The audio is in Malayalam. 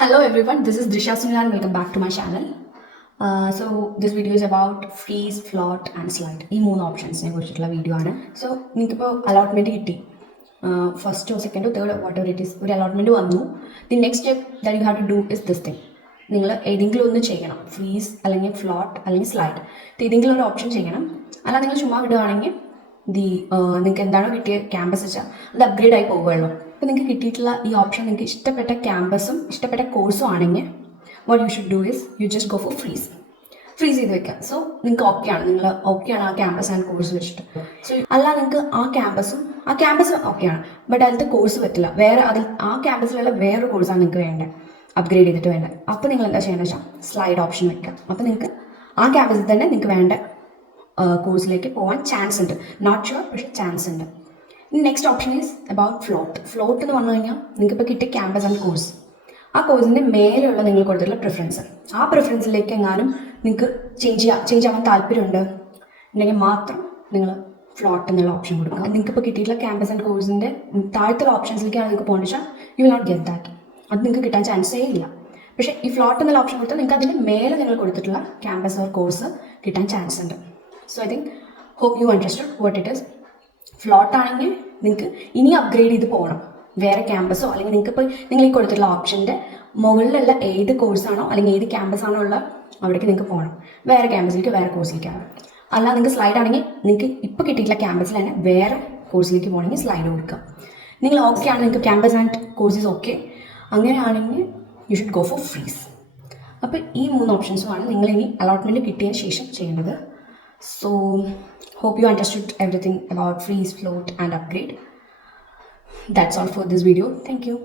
Hello everyone, this is Drisha Sunil and welcome back to my channel. So this video is about freeze, float and slide. ഈ മൂന്ന് ഓപ്ഷൻസിനെ കുറിച്ചിട്ടുള്ള വീഡിയോ ആണ്. സോ നിങ്ങൾക്കിപ്പോൾ അലോട്ട്മെൻറ്റ് കിട്ടി, ഫസ്റ്റോ സെക്കൻഡോ തേർഡോ വാട്ട് എവർ ഇറ്റ് ഈസ്, ഒരു അലോട്ട്മെൻറ്റ് വന്നു. The next step that you have to do is this thing. നിങ്ങൾ ഏതെങ്കിലും ഒന്ന് ചെയ്യണം, ഫ്രീസ് അല്ലെങ്കിൽ ഫ്ലോട്ട് അല്ലെങ്കിൽ സ്ലൈഡ്, ഏതെങ്കിലും ഒരു ഓപ്ഷൻ ചെയ്യണം. അല്ല നിങ്ങൾ ചുമ്മാ വിടുകയാണെങ്കിൽ നിങ്ങൾക്ക് എന്താണോ കിട്ടിയ ക്യാമ്പസ് വെച്ചാൽ അത് അപ്ഗ്രേഡ് ആയി പോകുകയുള്ളൂ. അപ്പോൾ നിങ്ങൾക്ക് കിട്ടിയിട്ടുള്ള ഈ ഓപ്ഷൻ നിങ്ങൾക്ക് ഇഷ്ടപ്പെട്ട ക്യാമ്പസും ഇഷ്ടപ്പെട്ട കോഴ്സും ആണെങ്കിൽ what you should do is you just go for freeze ചെയ്ത് വെക്കാം. സോ നിങ്ങൾക്ക് നിങ്ങൾ ഓക്കെയാണ് ആ ക്യാമ്പസ് ആൻഡ് കോഴ്സ് വെച്ചിട്ട്. സോ അല്ല നിങ്ങൾക്ക് ആ ക്യാമ്പസ് ഓക്കെയാണ്, ബട്ട് അതിലത്തെ കോഴ്സ് പറ്റില്ല, ആ ക്യാമ്പസിലുള്ള വേറൊരു കോഴ്സാണ് നിങ്ങൾക്ക് വേണ്ടത്, അപ്ഗ്രേഡ് ചെയ്തിട്ട് വേണ്ടത്. അപ്പോൾ നിങ്ങൾ എന്താ ചെയ്യേണ്ടത് വെച്ചാൽ സ്ലൈഡ് ഓപ്ഷൻ വെക്കാം. അപ്പോൾ നിങ്ങൾക്ക് ആ ക്യാമ്പസിൽ തന്നെ നിങ്ങൾക്ക് വേണ്ട കോഴ്സിലേക്ക് പോകാൻ ചാൻസ് ഉണ്ട്. നോട്ട് ഷുവർ, പക്ഷേ ചാൻസ് ഉണ്ട്. Next option is about float എന്ന് പറഞ്ഞു കഴിഞ്ഞാൽ നിങ്ങൾക്ക് ഇപ്പോൾ കിട്ടിയ ക്യാമ്പസ് ആൻഡ് കോഴ്സ്, ആ കോഴ്സിൻ്റെ മേലെയുള്ള നിങ്ങൾ കൊടുത്തിട്ടുള്ള പ്രിഫറൻസ്, ആ പ്രിഫറൻസിലേക്ക് എങ്ങാനും നിങ്ങൾക്ക് ചേഞ്ച് ആവാൻ താല്പര്യമുണ്ട് ഉണ്ടെങ്കിൽ മാത്രം നിങ്ങൾ ഫ്ലോട്ട് എന്നുള്ള ഓപ്ഷൻ കൊടുക്കുക. നിങ്ങൾക്ക് ഇപ്പോൾ കിട്ടിയിട്ടുള്ള ക്യാമ്പസ് ആൻഡ് കോഴ്സിൻ്റെ താഴത്തുള്ള ഓപ്ഷൻസിലേക്കാണ് നിങ്ങൾക്ക് പോകേണ്ടത് വെച്ചാൽ you will not get that, അത് നിങ്ങൾക്ക് കിട്ടാൻ ചാൻസേ ഇല്ല. പക്ഷേ ഈ ഫ്ലോട്ട് എന്നുള്ള ഓപ്ഷൻ കൊടുത്താൽ നിങ്ങൾക്ക് അതിൻ്റെ മേലെ നിങ്ങൾ കൊടുത്തിട്ടുള്ള ക്യാമ്പസ് ഓർ കോഴ്സ് കിട്ടാൻ ചാൻസ് ഉണ്ട്. So I think hope you understood what it is. Float ആണെങ്കിൽ നിങ്ങൾക്ക് ഇനി അപ്ഗ്രേഡ് ചെയ്ത് പോകണം, വേറെ ക്യാമ്പസോ അല്ലെങ്കിൽ നിങ്ങൾ ഈ കൊടുത്തിട്ടുള്ള ഓപ്ഷൻ്റെ മുകളിലുള്ള ഏത് കോഴ്സാണോ അല്ലെങ്കിൽ ഏത് ക്യാമ്പസാണോ ഉള്ള അവിടേക്ക് നിങ്ങൾക്ക് പോകണം, വേറെ ക്യാമ്പസിലേക്ക് വേറെ കോഴ്സിലേക്കാണ്. അല്ല നിങ്ങൾക്ക് സ്ലൈഡ് ആണെങ്കിൽ നിങ്ങൾക്ക് ഇപ്പോൾ കിട്ടിയിട്ടുള്ള ക്യാമ്പസിൽ തന്നെ വേറെ കോഴ്സിലേക്ക് പോകണമെങ്കിൽ സ്ലൈഡ് കൊടുക്കുക. നിങ്ങൾ ഓക്കെ ആണ്, നിങ്ങൾക്ക് ക്യാമ്പസ് ആൻഡ് കോഴ്സസ് ഓക്കെ, അങ്ങനെയാണെങ്കിൽ you should go for freeze. അപ്പോൾ ഈ മൂന്ന് ഓപ്ഷൻസുമാണ് നിങ്ങൾ ഇനി അലോട്ട്മെൻറ്റ് കിട്ടിയതിന് ശേഷം ചെയ്യേണ്ടത്. So hope you understood everything about freeze, float and upgrade. That's all for this video. Thank you.